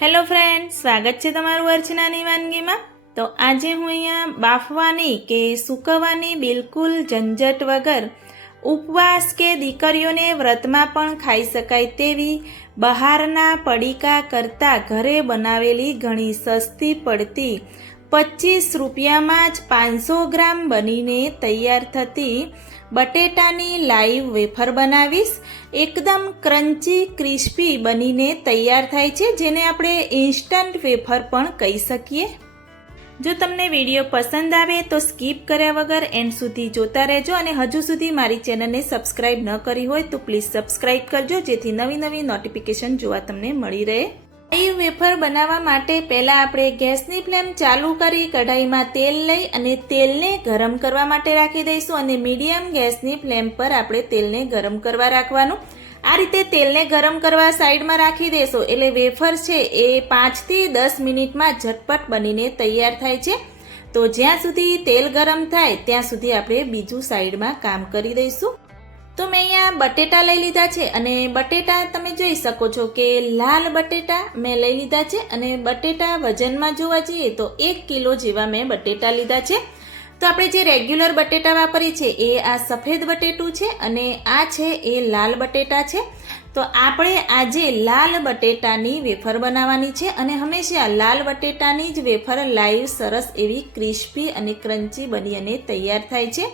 Hello friend, સ્વાગત છે તમારું અર્ચનાની વાનગીમાં। તો આજે હું અહીંયા બાફવાની કે સૂકવવાની બિલકુલ ઝંઝટ વગર ઉપવાસ કે દીકરીઓને વ્રતમાં પણ ખાઈ શકાય તેવી બહારના પડીકા કરતાં ઘરે બનાવેલી ઘણી સસ્તી પડતી 25 રૂપિયામાં જ 500 ગ્રામ બનીને તૈયાર થતી બટેટાની લાઈવ વેફર બનાવીશ। એકદમ ક્રન્ચી ક્રિસ્પી બનીને તૈયાર થાય છે, જેને આપણે ઇન્સ્ટન્ટ વેફર પણ કહી શકીએ। જો તમને વિડીયો પસંદ આવે તો સ્કીપ કર્યા વગર એન્ડ સુધી જોતા રહેજો, અને હજુ સુધી મારી ચેનલને સબસ્ક્રાઈબ ન કરી હોય તો પ્લીઝ સબસ્ક્રાઈબ કરજો, જેથી નવી નવી નોટિફિકેશન જોવા તમને મળી રહે। લાઈવ વેફર બનાવવા માટે પહેલાં આપણે ગેસની ફ્લેમ ચાલુ કરી કઢાઈમાં તેલ લઈ અને તેલને ગરમ કરવા માટે રાખી દઈશું, અને મીડિયમ ગેસની ફ્લેમ પર આપણે તેલને ગરમ કરવા રાખવાનું। આ રીતે તેલને ગરમ કરવા સાઈડમાં રાખી દેશો એટલે વેફર છે એ 5 થી 10 મિનિટમાં ઝટપટ બનીને તૈયાર થાય છે। તો જ્યાં સુધી તેલ ગરમ થાય ત્યાં સુધી આપણે બીજું સાઈડમાં કામ કરી દઈશું। તો મેં અહીંયા બટેટા લઈ લીધા છે, અને બટેટા તમે જોઈ શકો છો કે લાલ બટેટા મેં લઈ લીધા છે, અને બટેટા વજનમાં જોવા જઈએ તો 1 કિલો જેવા મેં બટેટા લીધા છે। તો આપણે જે રેગ્યુલર બટેટા વાપરીએ છીએ એ આ સફેદ બટેટું છે, અને આ છે એ લાલ બટેટા છે। તો આપણે આજે લાલ બટેટાની વેફર બનાવવાની છે, અને હંમેશા લાલ બટેટાની જ વેફર લાઈવ સરસ એવી ક્રિસ્પી અને ક્રન્ચી બની અને તૈયાર થાય છે।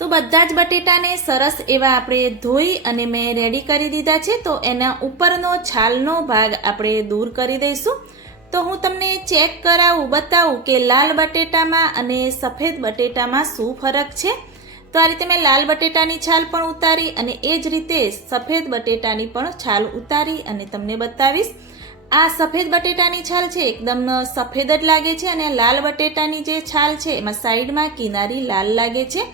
તો બધા જ બટેટાને સરસ એવા આપણે ધોઈ અને મેં રેડી કરી દીધા છે। તો એના ઉપરનો છાલનો ભાગ આપણે દૂર કરી દઈશું। તો હું તમને ચેક કરાવું, બતાવું કે લાલ બટેટામાં અને સફેદ બટેટામાં શું ફરક છે। તો આ રીતે મેં લાલ બટેટાની છાલ પણ ઉતારી અને એ જ રીતે સફેદ બટેટાની પણ છાલ ઉતારી અને તમને બતાવીશ। આ સફેદ બટેટાની છાલ છે એકદમ સફેદ જ લાગે છે, અને લાલ બટેટાની જે છાલ છે એમાં સાઈડમાં કિનારી લાલ લાગે છે।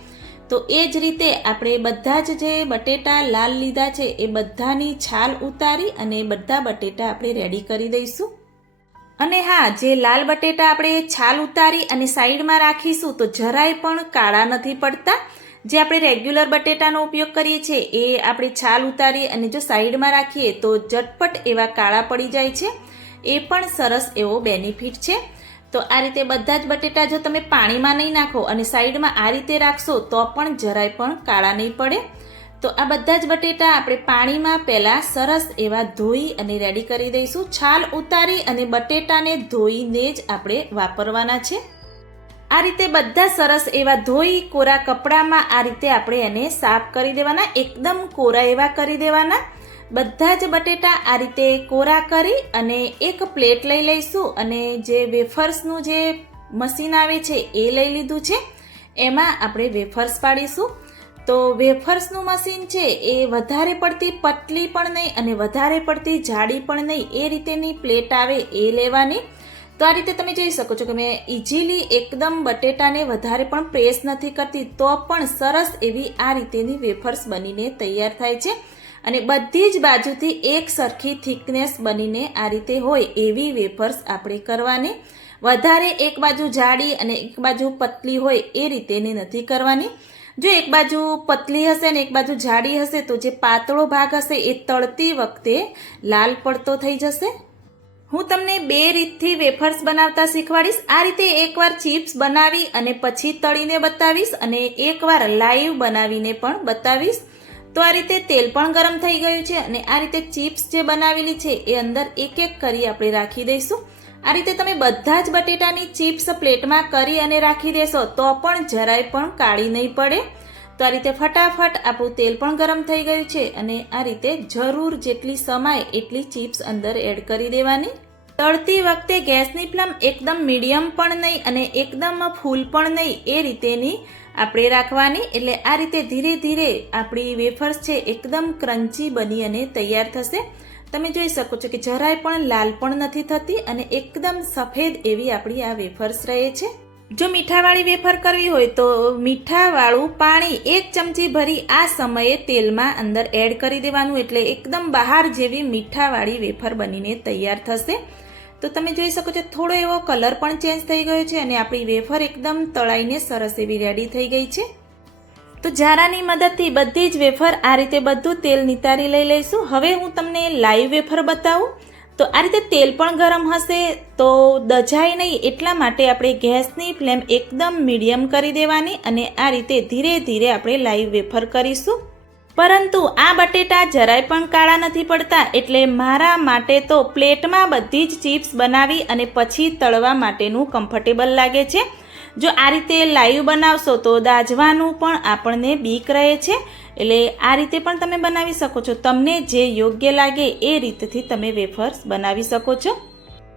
તો એ જ રીતે આપણે બધા જ જે બટેટા લાલ લીધા છે એ બધાની છાલ ઉતારી અને બધા બટેટા આપણે રેડી કરી દઈશું। અને હા, જે લાલ બટેટા આપણે છાલ ઉતારી અને સાઈડમાં રાખીશું તો જરાય પણ કાળા નથી પડતા। જે આપણે રેગ્યુલર બટેટાનો ઉપયોગ કરીએ છીએ એ આપણે છાલ ઉતારી અને જો સાઈડમાં રાખીએ તો ઝટપટ એવા કાળા પડી જાય છે, એ પણ સરસ એવો બેનિફિટ છે। તો આ રીતે બધા જ બટેટા જો તમે પાણીમાં નહીં નાખો અને સાઈડમાં આ રીતે રાખશો તો પણ જરાય પણ કાળા નહીં પડે। તો આ બધા જ બટેટા આપણે પાણીમાં પહેલાં સરસ એવા ધોઈ અને રેડી કરી દઈશું। છાલ ઉતારી અને બટેટાને ધોઈને જ આપણે વાપરવાના છે। આ રીતે બધા સરસ એવા ધોઈ કોરા કપડામાં આ રીતે આપણે એને સાફ કરી દેવાના, એકદમ કોરા એવા કરી દેવાના। બધા જ બટેટા આ રીતે કોરા કરી અને એક પ્લેટ લઈ લઈશું, અને જે વેફર્સનું જે મશીન આવે છે એ લઈ લીધું છે, એમાં આપણે વેફર્સ પાડીશું। તો વેફર્સનું મશીન છે એ વધારે પડતી પતલી પણ નહીં અને વધારે પડતી જાડી પણ નહીં, એ રીતેની પ્લેટ આવે એ લેવાની। તો આ રીતે તમે જોઈ શકો છો કે મેં ઇઝીલી એકદમ બટેટાને વધારે પણ પ્રેસ નથી કરતી, તો પણ સરસ એવી આ રીતેની વેફર્સ બનીને તૈયાર થાય છે, અને બધી જ બાજુથી એક સરખી થિકનેસ બનીને આ રીતે હોય એવી વેફર્સ આપણે કરવાની। વધારે એક બાજુ જાડી અને એક બાજુ પતલી હોય એ રીતેની નથી કરવાની। જો એક બાજુ પતલી હશે ને એક બાજુ જાડી હશે તો જે પાતળો ભાગ હશે એ તળતી વખતે લાલ પડતો થઈ જશે। હું તમને 2 રીતથી વેફર્સ બનાવતા શીખવાડીશ। આ રીતે એકવાર ચિપ્સ બનાવી અને પછી તળીને બતાવીશ, અને એકવાર લાઈવ બનાવીને પણ બતાવીશ। તો આ રીતે તેલ પણ ગરમ થઈ ગયું છે, અને આ રીતે ચિપ્સ જે બનાવેલી છે એ અંદર એક એક કરી આપણે રાખી દઈશું। આ રીતે તમે બધા જ બટેટાની ચિપ્સ પ્લેટમાં કરી અને રાખી દેશો તો પણ જરાય પણ કાળી નહીં પડે। તો આ રીતે ફટાફટ આપણું તેલ પણ ગરમ થઈ ગયું છે, અને આ રીતે જરૂર જેટલી સમાય એટલી ચિપ્સ અંદર એડ કરી દેવાની। તળતી વખતે ગેસની ફ્લેમ એકદમ મીડિયમ પણ નહીં અને એકદમ ફૂલ પણ નહીં, એ રીતેની આપણે રાખવાની, એટલે આ રીતે ધીરે ધીરે આપણી વેફર્સ છે એકદમ ક્રન્ચી બની અને તૈયાર થશે। તમે જોઈ શકો છો કે જરાય પણ લાલ પણ નથી થતી, અને એકદમ સફેદ એવી આપણી આ વેફર્સ રહે છે। જો મીઠાવાળી વેફર કરવી હોય તો મીઠાવાળું પાણી 1 ચમચી ભરી આ સમયે તેલમાં અંદર એડ કરી દેવાનું, એટલે એકદમ બહાર જેવી મીઠાવાળી વેફર બનીને તૈયાર થશે। તો તમે જોઈ શકો છો થોડો એવો કલર પણ ચેન્જ થઈ ગયો છે, અને આપણી વેફર એકદમ તળાઈને સરસ એવી રેડી થઈ ગઈ છે। તો જારાની મદદથી બધી જ વેફર આ રીતે બધું તેલ નિતારી લઈ લઈશું। હવે હું તમને લાઈવ વેફર બતાવું। તો તો આ રીતે તેલ પણ ગરમ હશે તો દજાય નહીં, એટલા માટે આપણે ગેસની ફ્લેમ એકદમ મીડિયમ કરી દેવાની અને આ રીતે ધીરે ધીરે આપણે લાઈવ વેફર કરીશું. પરંતુ આ બટેટા જરાય પણ કાળા નથી પડતા, એટલે મારા માટે તો પ્લેટમાં બધી જ ચિપ્સ બનાવી અને પછી તળવા માટેનું કમ્ફર્ટેબલ લાગે છે. જો આ રીતે લાઈવ બનાવશો તો દાઝવાનું પણ આપણને બીક રહે છે, એટલે આ રીતે પણ તમે બનાવી શકો છો. તમને જે યોગ્ય લાગે એ રીતથી તમે વેફર્સ બનાવી શકો છો.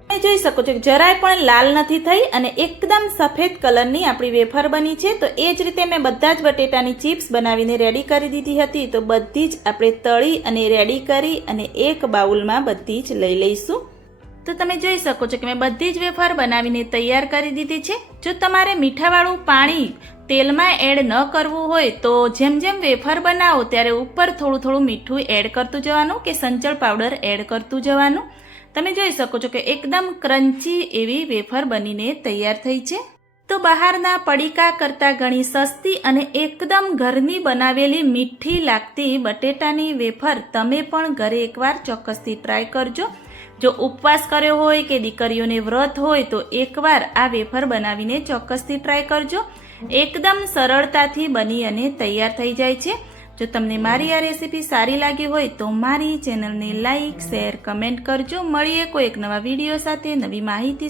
તમે જોઈ શકો છો કે જરાય પણ લાલ નથી થઈ અને એકદમ સફેદ કલરની આપણી વેફર બની છે. તો એ જ રીતે મેં બધા જ બટેટાની ચિપ્સ બનાવીને રેડી કરી દીધી હતી. તો બધી જ આપણે તળી અને રેડી કરી અને એક બાઉલમાં બધી જ લઈ લઈશું. તો તમે જોઈ શકો છો કે મેં બધી જ વેફર બનાવીને તૈયાર કરી દીધી છે. જો તમારે મીઠાવાળું પાણી તેલમાં એડ ન કરવું હોય તો જેમ જેમ વેફર બનાવો ત્યારે ઉપર થોડું થોડું મીઠું એડ કરતું જવાનું કે સંચળ પાવડર એડ કરતું જવાનું. તમે જોઈ શકો છો કે એકદમ ક્રન્ચી એવી વેફર બનીને તૈયાર થઈ છે. તો બહારના પડીકા કરતાં ઘણી સસ્તી અને એકદમ ઘરની બનાવેલી મીઠી લાગતી બટેટાની વેફર તમે પણ ઘરે એકવાર ચોક્કસથી ટ્રાય કરજો. જો ઉપવાસ કર્યો હોય કે દીકરીઓને વ્રત હોય તો એકવાર આ વેફર બનાવીને ચોક્કસથી ટ્રાય કરજો. એકદમ સરળતાથી બની અને તૈયાર થઈ જાય છે. જો તમને મારી આ રેસીપી સારી લાગી હોય તો મારી ચેનલને લાઈક, શેર, કમેન્ટ કરજો. મળીએ કોઈ એક નવા વિડીયો સાથે નવી માહિતી